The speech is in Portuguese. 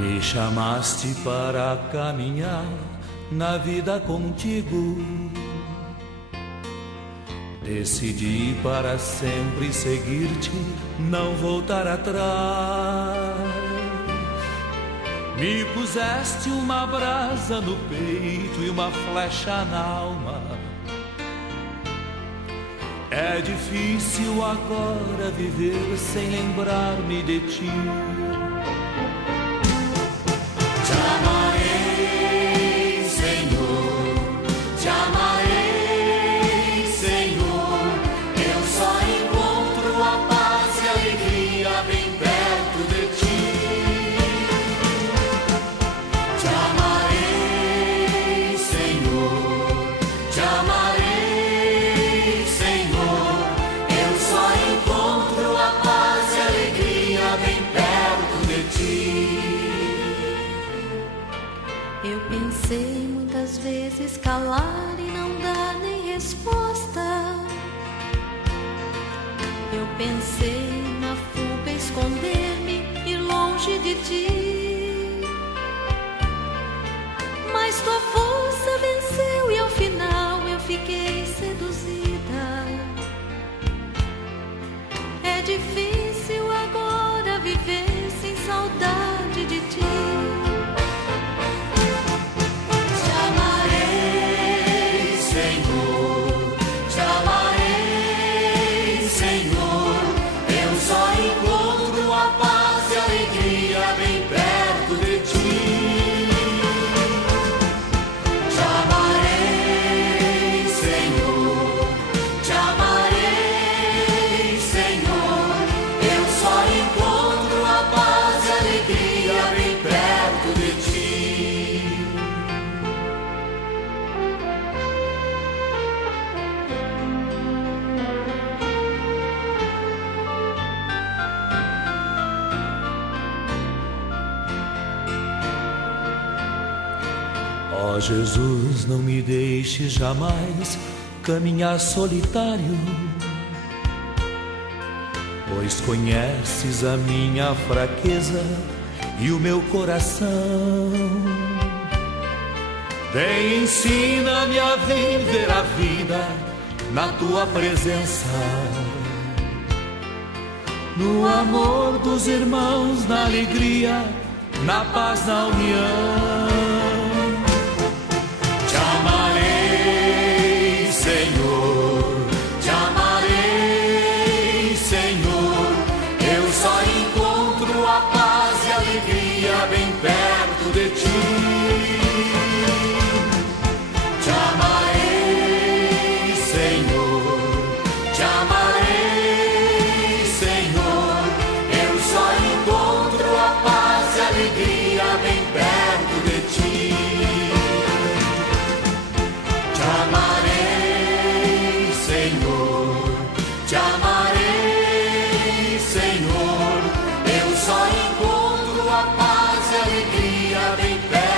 Me chamaste para caminhar na vida contigo. Decidi para sempre seguir-te, não voltar atrás. Me puseste uma brasa no peito e uma flecha na alma. É difícil agora viver sem lembrar-me de ti. Te amarei, Senhor, te amarei, Senhor. Eu só encontro a paz e a alegria bem perto de ti. Te amarei, Senhor, te amarei, Senhor. Eu só encontro a paz e a alegria bem perto de ti. Eu pensei muitas vezes calar e não dar nem resposta. Eu pensei na fuga esconder-me, ir longe de ti. Mas tua força venceu e ao final eu fiquei seduzida. É difícil agora viver sem saudade de ti. Ó Jesus, não me deixe jamais caminhar solitário, pois conheces a minha fraqueza e o meu coração. Vem, ensina-me a viver a vida na tua presença, no amor dos irmãos, na alegria, na paz, na união. Te amarei, Senhor, te amarei, Senhor. Eu só encontro a paz e a alegria bem perto de ti. Te amarei, Senhor, te amarei, Senhor. Eu só encontro a paz e a alegria bem perto de ti. Te amarei, Senhor, te amarei, Senhor. Eu só encontro a paz e a alegria bem perto.